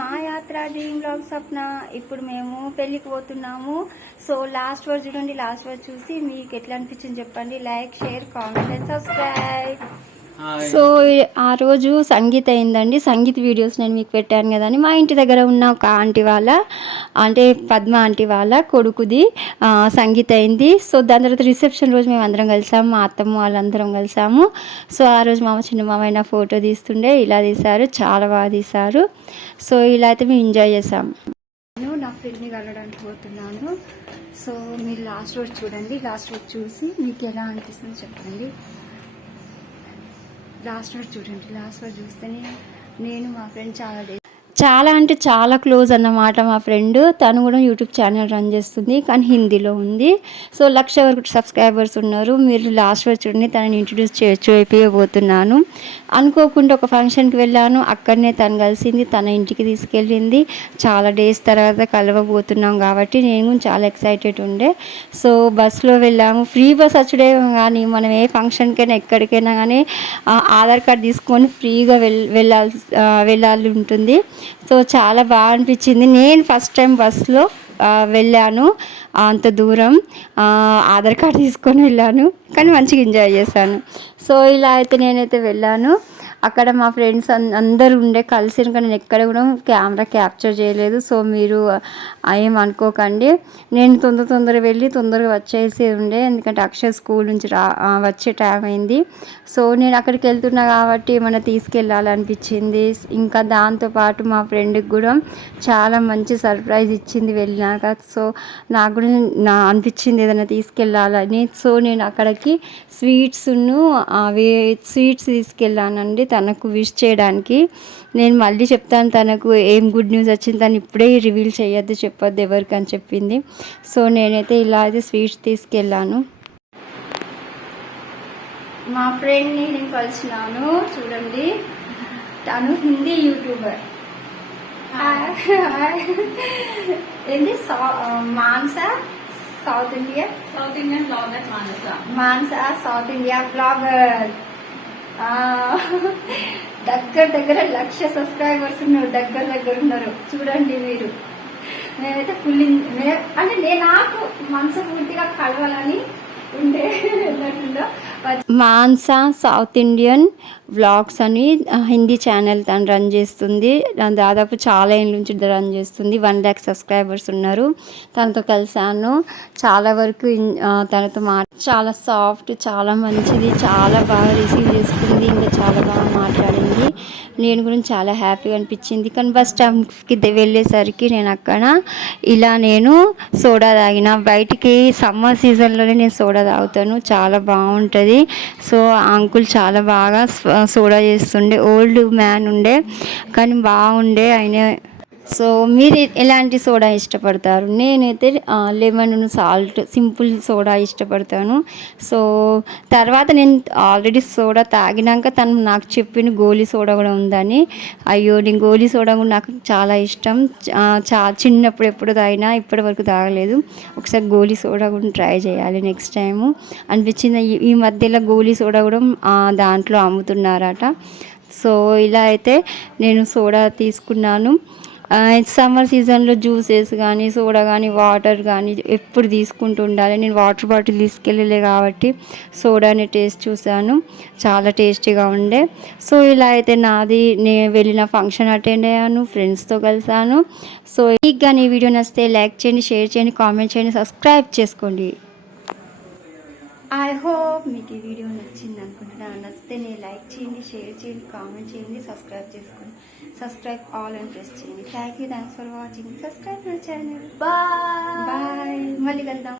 మా యాత్ర dream blog స్వప్న ఇప్పుడు మేము పెళ్ళికి పోతున్నాము. సో లాస్ట్ వర్డ్ చూడండి లాస్ట్ వర్డ్ చూసి మీకు ఎట్లా అనిపించింది చెప్పండి. Like share comment and subscribe so ఆ రోజు సంగీత్ అయిందండి. సంగీత్ వీడియోస్ నేను మీకు పెట్టాను కదా అని మా ఇంటి దగ్గర ఉన్న ఒక ఆంటీ వాళ్ళ అంటే పద్మ ఆంటీ వాళ్ళ కొడుకుది సంగీత సంగీత్ అయింది. సో దాని తర్వాత రిసెప్షన్ రోజు మేము అందరం కలిసాము మా అత్తమ్మ వాళ్ళందరం కలిసాము. సో ఆ రోజు మామ చిన్న మామ ఫోటో తీస్తుండే ఇలా తీశారు చాలా బాగా తీశారు. సో ఇలా అయితే మేము ఎంజాయ్ చేసాము నేను నా ఫ్రెండ్ని కలవడానికి పోతున్నాను. సో మీరు లాస్ట్ రోజు చూడండి లాస్ట్ రోజు చూసి మీకు ఎలా అనిపిస్తుందో చెప్పండి. లాస్ట్ వర్డ్ చూడండి లాస్ట్ వర్డ్ చూస్తేనే నేను మా ఫ్రెండ్ చాలా డే చాలా అంటే చాలా క్లోజ్ అన్నమాట మా ఫ్రెండ్. తను కూడా యూట్యూబ్ ఛానల్ రన్ చేస్తుంది కానీ హిందీలో ఉంది. సో లక్ష వరకు సబ్స్క్రైబర్స్ ఉన్నారు. మీరు లాస్ట్ వరకు చూడండి తనని ఇంట్రడ్యూస్ చేయొచ్చు అయిపోయబోతున్నాను అనుకోకుండా ఒక ఫంక్షన్కి వెళ్ళాను. అక్కడనే తను కలిసింది తన ఇంటికి తీసుకెళ్ళింది. చాలా డేస్ తర్వాత కలవబోతున్నాం కాబట్టి నేను చాలా ఎక్సైటెడ్ ఉండే. సో బస్సులో వెళ్ళాము. ఫ్రీ బస్ వచ్చుడే కానీ మనం ఏ ఫంక్షన్కైనా ఎక్కడికైనా కానీ ఆధార్ కార్డ్ తీసుకొని ఫ్రీగా వెళ్ వెళ్ళాల్సి వెళ్ళాలి ఉంటుంది. సో చాలా బాగా అనిపించింది. నేను ఫస్ట్ టైం బస్సులో వెళ్ళాను. అంత దూరం. ఆధార్ కార్డ్ తీసుకొని వెళ్ళాను. కానీ మంచిగా ఎంజాయ్ చేశాను. సో ఇలా అయితే నేనైతే వెళ్ళాను. అక్కడ మా ఫ్రెండ్స్ అందరూ ఉండే కలిసి నేను ఎక్కడ కూడా కెమెరా క్యాప్చర్ చేయలేదు. సో మీరు ఏం అనుకోకండి. నేను తొందర తొందర వెళ్ళి తొందరగా వచ్చేసి ఉండే. ఎందుకంటే అక్షయ్ స్కూల్ నుంచి రా వచ్చే టైం అయింది. సో నేను అక్కడికి వెళ్తున్నా కాబట్టి ఏమైనా తీసుకెళ్ళాలనిపించింది. ఇంకా దాంతోపాటు మా ఫ్రెండ్కి కూడా చాలా మంచి సర్ప్రైజ్ ఇచ్చింది వెళ్ళినాక. సో నాకు కూడా నా అనిపించింది ఏదైనా తీసుకెళ్ళాలని. సో నేను అక్కడికి స్వీట్స్ను అవి స్వీట్స్ తీసుకెళ్ళానండి. తనకు విష్ చేయడానికి నేను మళ్ళీ చెప్తాను తనకు ఏం గుడ్ న్యూస్ వచ్చింది తను ఇప్పుడే రివీల్ చేయొద్దు చెప్పొద్దు ఎవరికి అని చెప్పింది. సో నేనైతే ఇలా అయితే స్వీట్స్ తీసుకెళ్ళాను. మా ఫ్రెండ్ని నేను కలిసినాను చూడండి. తను హిందీ యూట్యూబర్ ఏంది? సౌ- Mansa? South India? South Indian blogger Manasa. Mansa South India blogger. దగ్గర దగ్గర లక్ష సబ్స్క్రైబర్స్ ఉన్నారు దగ్గర దగ్గర ఉన్నారు. చూడండి మీరు. నేనైతే ఫుల్ అంటే నేను నాకు మనసు పూర్తిగా కలవాలని ఉండే అన్నట్టుగా మాన్సా సౌత్ ఇండియన్ వ్లాగ్స్ అని హిందీ ఛానల్ తను రన్ చేస్తుంది. దాని దాదాపు చాలా ఏళ్ళ నుంచి రన్ చేస్తుంది. వన్ ల్యాక్ సబ్స్క్రైబర్స్ ఉన్నారు. తనతో కలిసాను చాలా వరకు తనతో మా చాలా సాఫ్ట్ చాలా మంచిది చాలా బాగా రిసీవ్ చేసుకుంది ఇంకా చాలా బాగా మాట్లాడింది. నేను కూడా చాలా హ్యాపీగా అనిపించింది. కానీ బస్ స్టాప్కి వెళ్ళేసరికి నేను అక్కడ ఇలా నేను సోడా తాగిన. బయటికి సమ్మర్ సీజన్లోనే నేను సోడా తాగుతాను. చాలా బాగుంటుంది. సో ఆ అంకుల్ చాలా బాగా సోడా చేస్తుండే. ఓల్డ్ మ్యాన్ ఉండే. కానీ బాగుండే. ఆయన సో మీరు ఎలాంటి సోడా ఇష్టపడతారు? నేనైతే లెమన్ సాల్ట్ సింపుల్ సోడా ఇష్టపడతాను. సో తర్వాత నేను ఆల్రెడీ సోడా తాగినాక తను నాకు చెప్పిన గోలీ సోడా కూడా ఉందని. అయ్యో నేను గోలీ సోడా కూడా నాకు చాలా ఇష్టం. చా చిన్నప్పుడు ఎప్పుడు తాగినా ఇప్పటి వరకు తాగలేదు. ఒకసారి గోలీ సోడా కూడా ట్రై చేయాలి నెక్స్ట్ టైము. అనిపించింది ఈ- ఈ మధ్యలో గోలీ సోడా కూడా దాంట్లో అమ్ముతున్నారట. సో ఇలా అయితే నేను సోడా తీసుకున్నాను. సమ్మర్ సీజన్లో జ్యూసెస్ కానీ సోడా కానీ వాటర్ కానీ ఎప్పుడు తీసుకుంటూ ఉండాలి. నేను వాటర్ బాటిల్ తీసుకెళ్ళలే కాబట్టి సోడాని టేస్ట్ చూశాను. చాలా టేస్టీగా ఉండే. సో ఇలా అయితే నాది నేను వెళ్ళిన ఫంక్షన్ అటెండ్ అయ్యాను ఫ్రెండ్స్తో కలిసాను సో మీకు కానీ ఈ వీడియో నచ్చితే లైక్ చేయండి షేర్ చేయండి కామెంట్ చేయండి సబ్స్క్రైబ్ చేసుకోండి. ఐ హోప్ మీకు ఈ వీడియో నచ్చింది అనుకుంటున్నాను నచ్చితే నేను లైక్ చేయండి షేర్ చేయండి కామెంట్ చేయండి సబ్స్క్రైబ్ చేసుకోండి. సబ్స్క్రైబ్ ఆల్ అని ప్రెస్ చేయండి. Thank you thanks for watching subscribe my channel bye bye మళ్ళీ కలుద్దాం.